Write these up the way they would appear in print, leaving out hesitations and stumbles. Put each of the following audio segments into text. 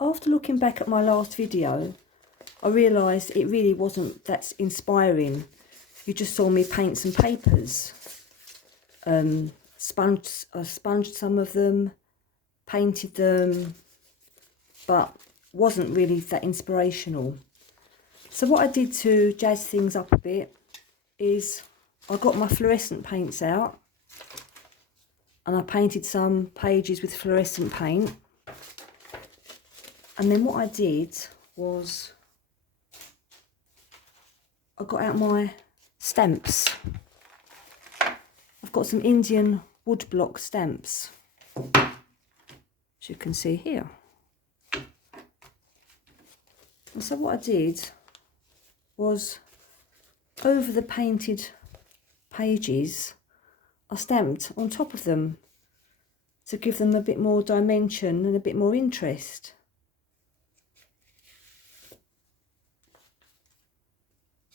After looking back at my last video, I realised it really wasn't that inspiring. You just saw me paint some papers. I sponged some of them, painted them, but wasn't really that inspirational. So what I did to jazz things up a bit is I got my fluorescent paints out and I painted some pages with fluorescent paint. And then what I did was I got out my stamps. I've got some Indian woodblock stamps, as you can see here. And so what I did was, over the painted pages, I stamped on top of them to give them a bit more dimension and a bit more interest.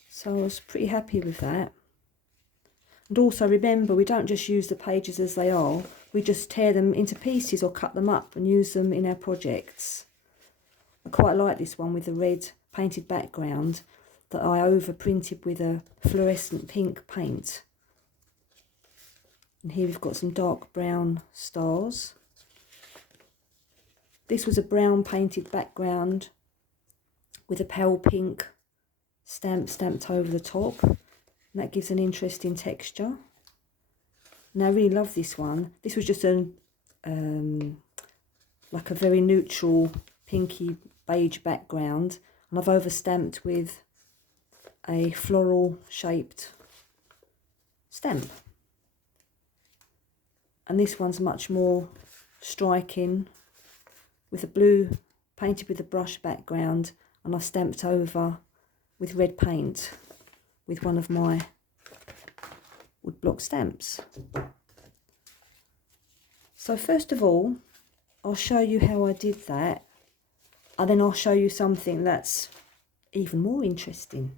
So I was pretty happy with that. And also remember, we don't just use the pages as they are, we just tear them into pieces or cut them up and use them in our projects. I quite like this one with the red painted background that I overprinted with a fluorescent pink paint. And here we've got some dark brown stars. This was a brown painted background with a pale pink stamp stamped over the top, and that gives an interesting texture. Now I really love this one. This was just a like a very neutral pinky beige background, and I've overstamped with a floral shaped stamp. And this one's much more striking, with a blue painted with a brush background, and I've stamped over with red paint with one of my woodblock stamps. So first of all, I'll show you how I did that, and then I'll show you something that's even more interesting.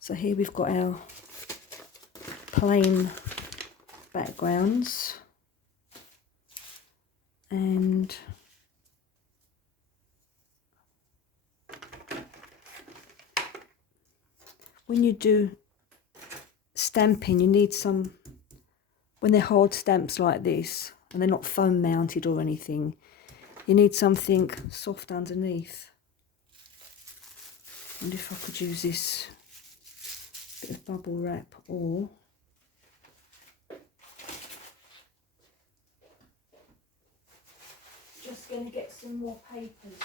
So here we've got our plain backgrounds, and when you do stamping, you need some, when they're hard stamps like this and they're not foam mounted or anything, you need something soft underneath. And if I could use this bit of bubble wrap, or just going to get some more papers.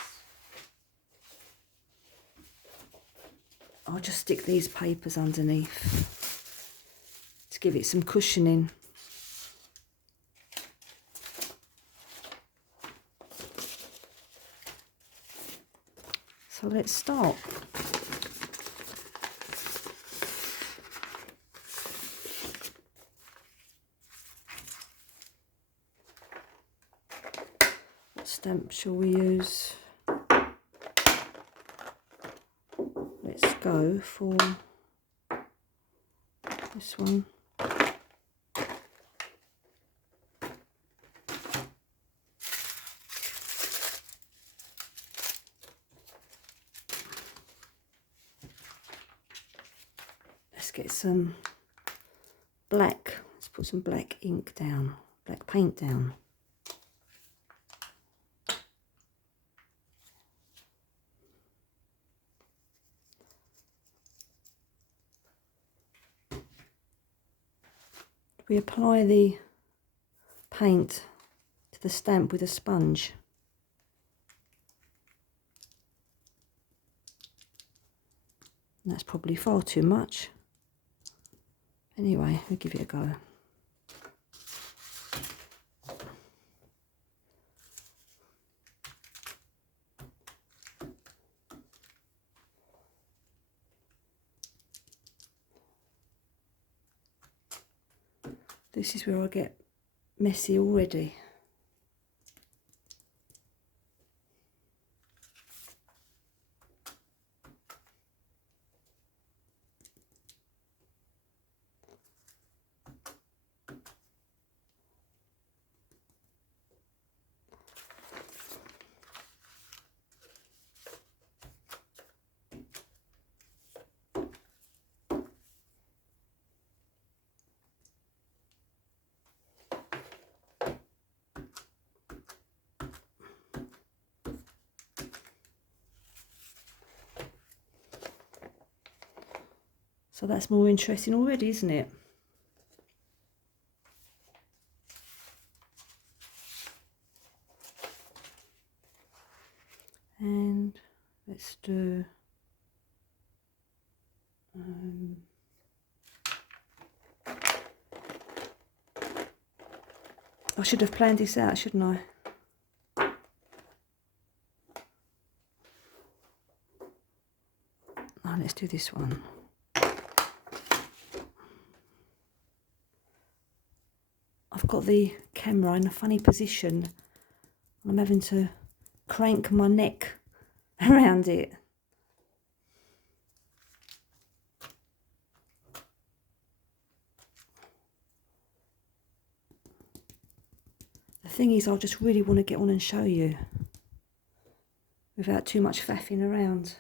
I'll just stick these papers underneath to give it some cushioning. So let's start. What stamp shall we use? Let's go for this one. Let's get some black. Let's put some black ink down, black paint down. We apply the paint to the stamp with a sponge. And that's probably far too much. Anyway, we'll give it a go. This is where I get messy already. So that's more interesting already, isn't it? And let's do I should have planned this out, shouldn't I? Oh, let's do this one. I've got the camera in a funny position. I'm having to crank my neck around it. The thing is, I just really want to get on and show you without too much faffing around.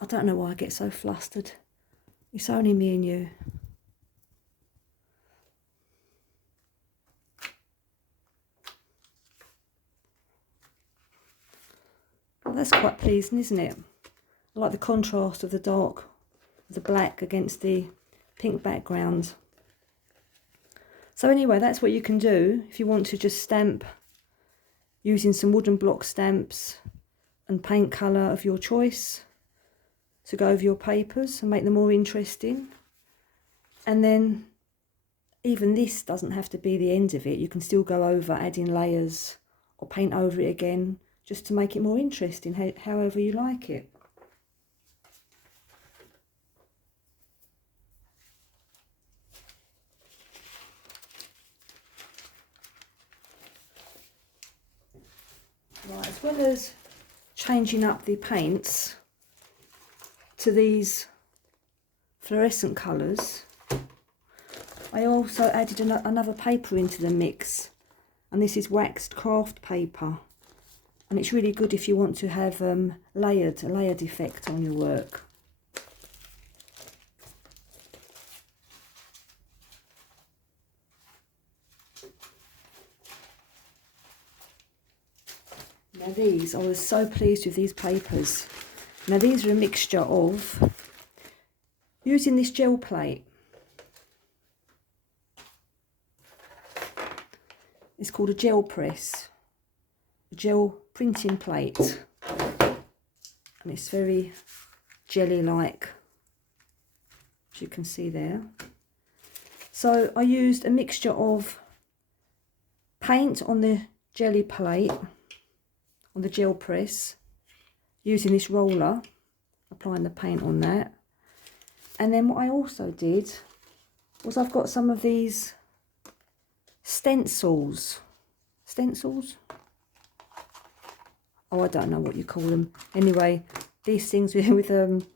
I don't know why I get so flustered. It's only me and you. Well, that's quite pleasing, isn't it? I like the contrast of the dark, the black against the pink background. So anyway, that's what you can do if you want to just stamp using some wooden block stamps and paint colour of your choice to go over your papers and make them more interesting. And then even this doesn't have to be the end of it. You can still go over adding layers or paint over it again just to make it more interesting, however you like it. Right, as well as changing up the paints to these fluorescent colours, I also added another paper into the mix, and this is waxed craft paper, and it's really good if you want to have a layered effect on your work. Now these, I was so pleased with these papers. Now these are a mixture of using this gel plate. It's called a gel press, a gel printing plate, and it's very jelly-like, as you can see there. So I used a mixture of paint on the jelly plate, on the gel press, using this roller, applying the paint on that. And then what I also did was I've got some of these stencils. Oh, I don't know what you call them. Anyway, these things with an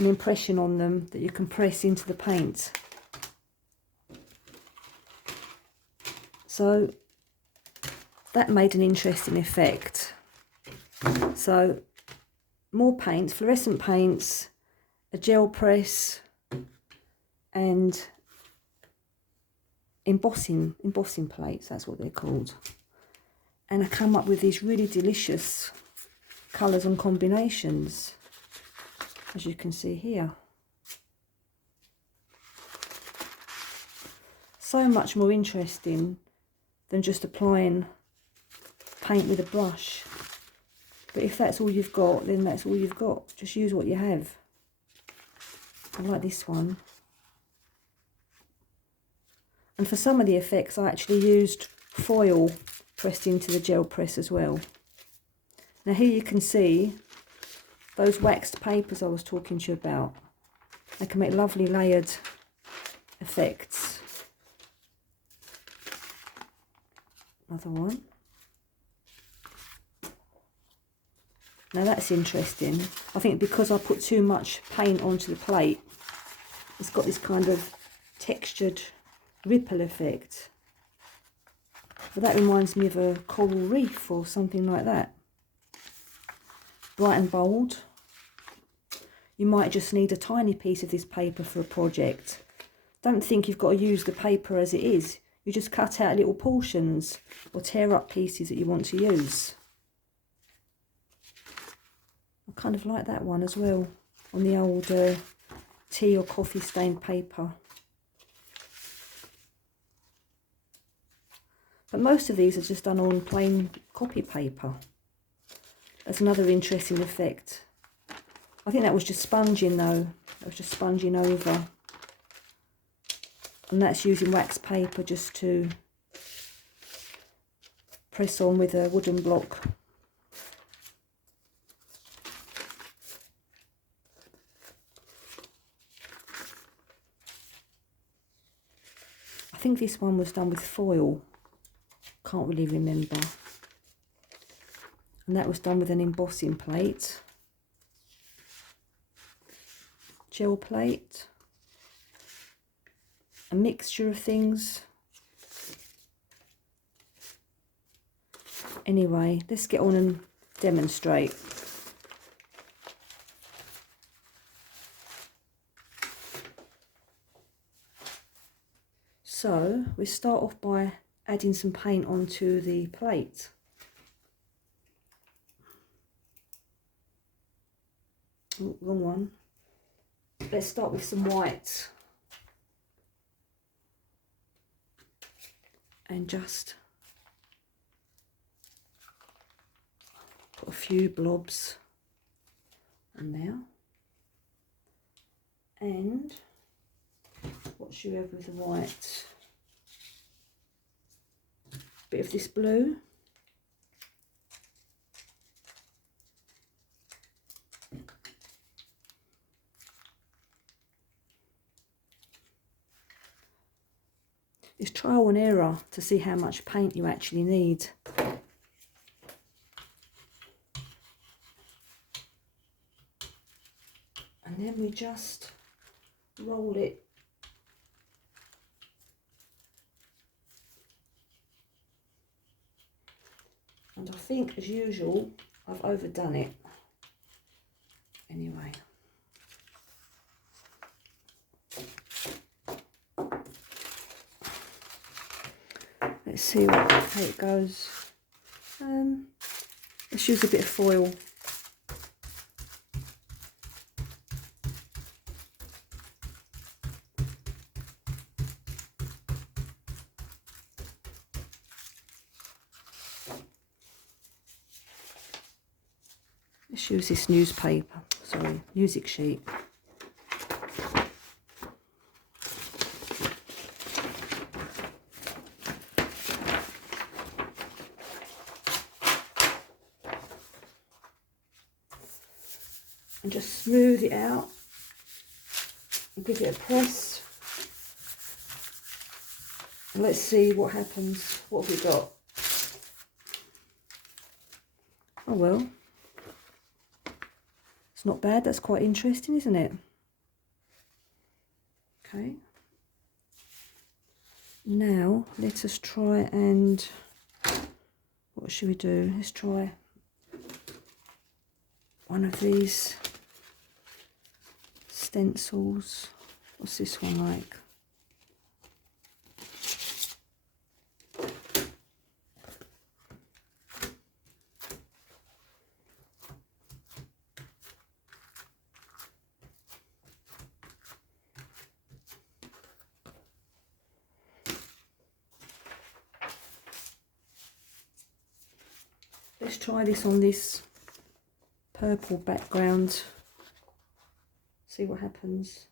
impression on them that you can press into the paint. So that made an interesting effect. So more paints, fluorescent paints, a gel press, and embossing plates, that's what they're called. And I come up with these really delicious colours and combinations, as you can see here. So much more interesting than just applying paint with a brush. But if that's all you've got, then that's all you've got. Just use what you have. I like this one. And for some of the effects, I actually used foil pressed into the gel press as well. Now here you can see those waxed papers I was talking to you about. They can make lovely layered effects. Another one. Now that's interesting. I think because I put too much paint onto the plate, it's got this kind of textured ripple effect. But that reminds me of a coral reef or something like that. bright and bold. You might just need a tiny piece of this paper for a project. Don't think you've got to use the paper as it is. You just cut out little portions or tear up pieces that you want to use. I kind of like that one as well, on the old tea or coffee stained paper. But most of these are just done on plain copy paper. That's another interesting effect. I think that was just sponging though. That was just sponging over. And that's using wax paper just to press on with a wooden block. I think this one was done with foil. Can't really remember. And that was done with an embossing plate. Gel plate. A mixture of things. Anyway, let's get on and demonstrate. So we start off by adding some paint onto the plate. Oh, wrong one. Let's start with some white. And just put a few blobs on there. And what should we have with the white? Bit of this blue. It's trial and error to see how much paint you actually need. And then we just roll it and I think as usual I've overdone it anyway. Let's see how it goes. Let's use a bit of foil. Let's use this music sheet. And just smooth it out and give it a press. And let's see what happens. What have we got? Oh well. It's not bad. That's quite interesting, isn't it? Okay. Now let us try and what should we do? Let's try one of these stencils. What's this one like? Let's try this on this purple background. See what happens.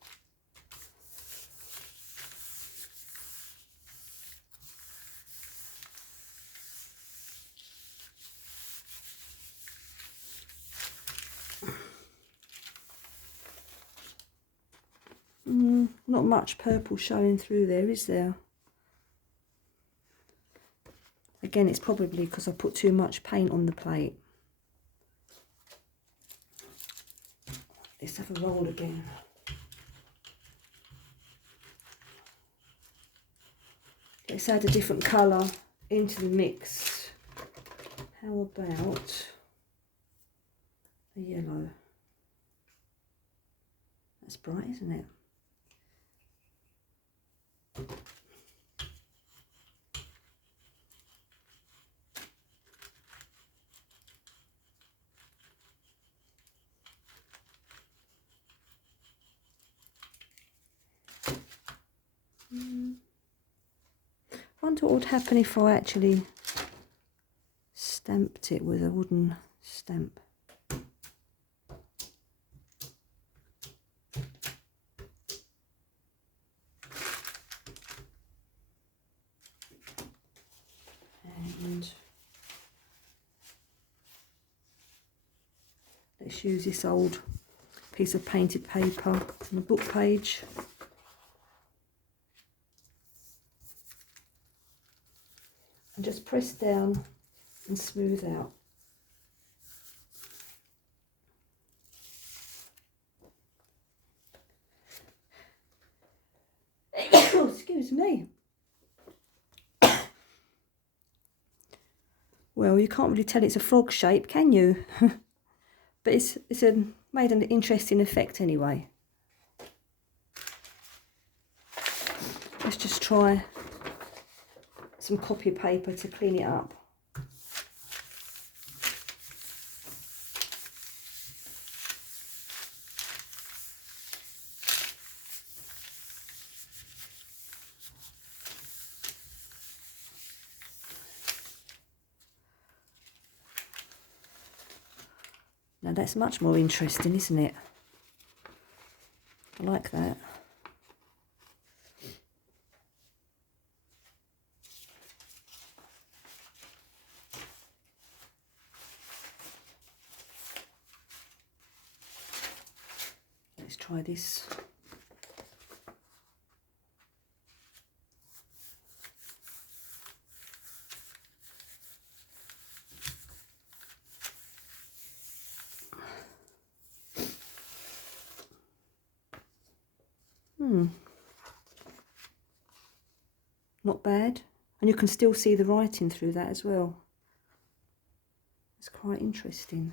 Not much purple showing through there, is there? Again, it's probably because I put too much paint on the plate. Let's have a roll again. Let's add a different colour into the mix. How about a yellow. That's bright, isn't it? Wonder what would happen if I actually stamped it with a wooden stamp. And let's use this old piece of painted paper on the book page. And just press down and smooth out. Oh, excuse me. Well, you can't really tell it's a frog shape, can you? But it's made an interesting effect anyway. Let's just try some copy paper to clean it up. Now that's much more interesting, isn't it? I like that. Let's try this. Not bad. And you can still see the writing through that as well. It's quite interesting.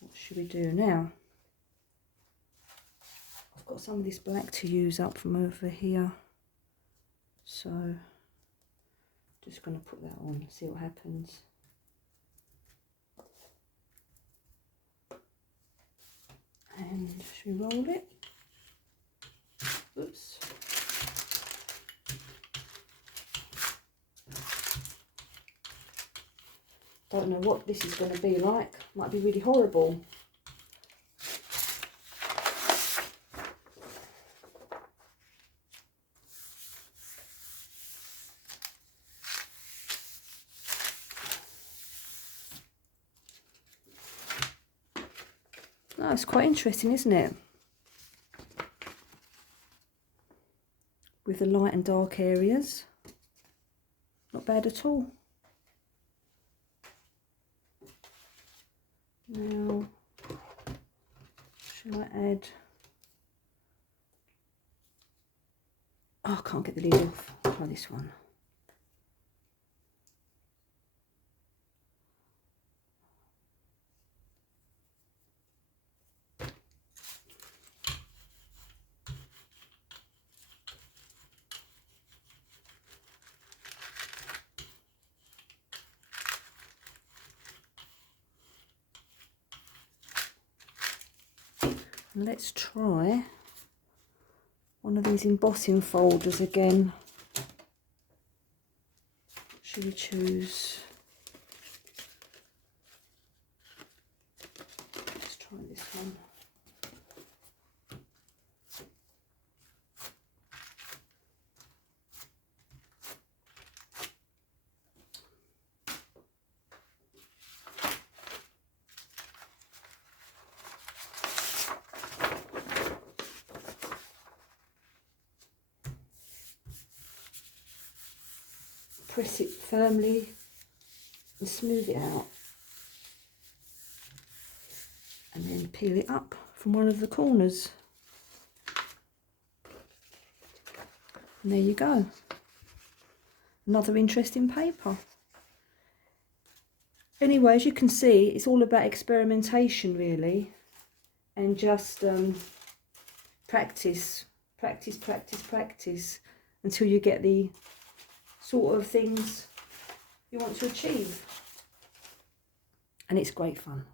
What should we do now? I've got some of this black to use up from over here. So, just going to put that on, see what happens. And should we roll it? Oops. Don't know what this is going to be like. Might be really horrible. Oh, it's quite interesting, isn't it? With the light and dark areas. Not bad at all. Now, shall I add... Oh, I can't get the lid off. I'll try this one. Let's try one of these embossing folders again. Should we choose? Let's try this one. Press it firmly and smooth it out, and then peel it up from one of the corners, and there you go. And another interesting paper. Anyway, as you can see, it's all about experimentation really, and just practice until you get the sort of things you want to achieve. And it's great fun.